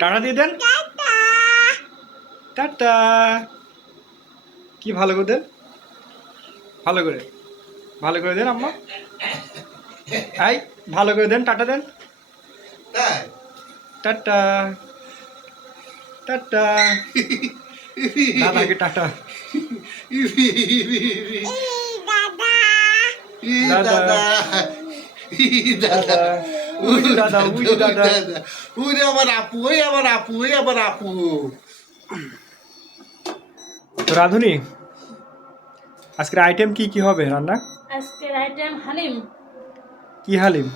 Tata দিয়ে দেন, tata. কি ভালো করে দেন, ভালো করে, ভালো করে দেন আম্মা। আই ভালো করে দেন, টাটা দেন, টাটা টাটা। দাদাকে টাটা। দাদা দাদা, ওই যে দাদা, ওই যে দাদা। ওই আমার আপু, ওই আমার আপু, ওই আমার আপু। তো রাধুনি, আজকের আইটেম কি কি হবে রান্না? আজকের আইটেম হালিম। কি হালিম?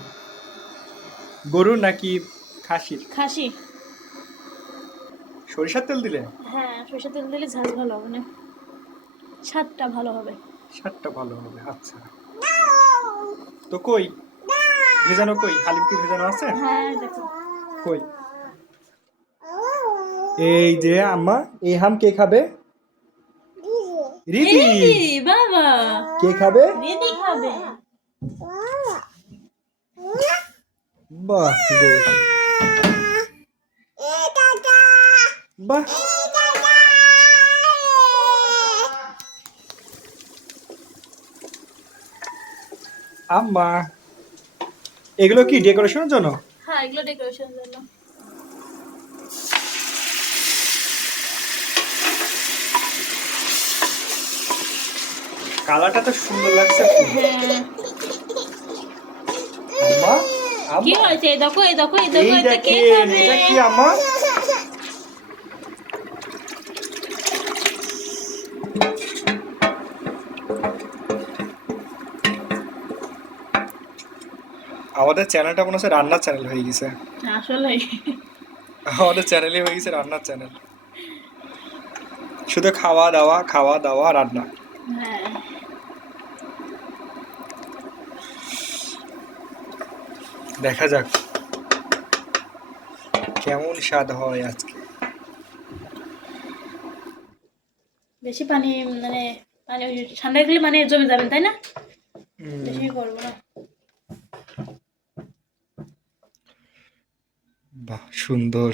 গরুর নাকি খাসির? খাসি। সরিষার তেল দিলে? হ্যাঁ, সরষের তেল দিলে ঝাল ভালো হবে না, স্বাদটা ভালো হবে। স্বাদটা ভালো হবে, আচ্ছা। তো কই ভেজানো, কই হালিম কি ভেজানো আছে? হ্যাঁ দেখো, কই? এই যে আম্মা, এই হাম কে খাবে? রিদি। বাবা কে খাবে? দিদি খাবে। বাহ গোশ, বাহ। আম্মা, এগুলো কি ডেকোরেশনের জন্য? হ্যাঁ, এগুলো ডেকোরেশনের জন্য। কালারটা তো সুন্দর লাগছে। হ্যাঁ, আম্মা, কি আম্মা, হয়েছে? এই দেখো, এই দেখো, এই দেখো, এই এটা কে দেখেন, খাবে? এটা কি আম্মা? আমাদের চ্যানেলটা মনে হচ্ছে রান্নার চ্যানেল হয়ে গেছে। আসলে আমাদের চ্যানেলই হয়ে গেছে রান্নার চ্যানেল, শুধু খাওয়া দাওয়া, খাওয়া দাওয়া, রান্না। হ্যাঁ, দেখা যাক কেমন স্বাদ হয় আজকে। বেশি পানি মানে মানে ওই ঠান্ডা গেলে মানে জমে যাবেন, তাই না? বেশি করবো না। বাহ সুন্দর।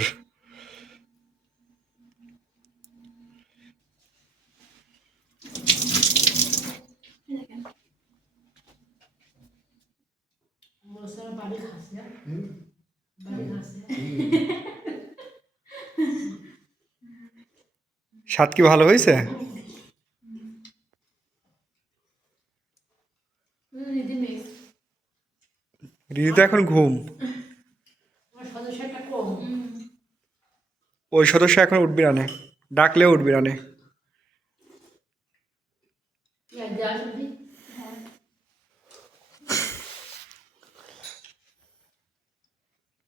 এই দেখেন। স্বাদ কি ভালো হয়েছে? রিদি তো এখন ঘুম, ওই সদস্য এখন উঠবি না নে, ডাকলেও উঠবি না নে।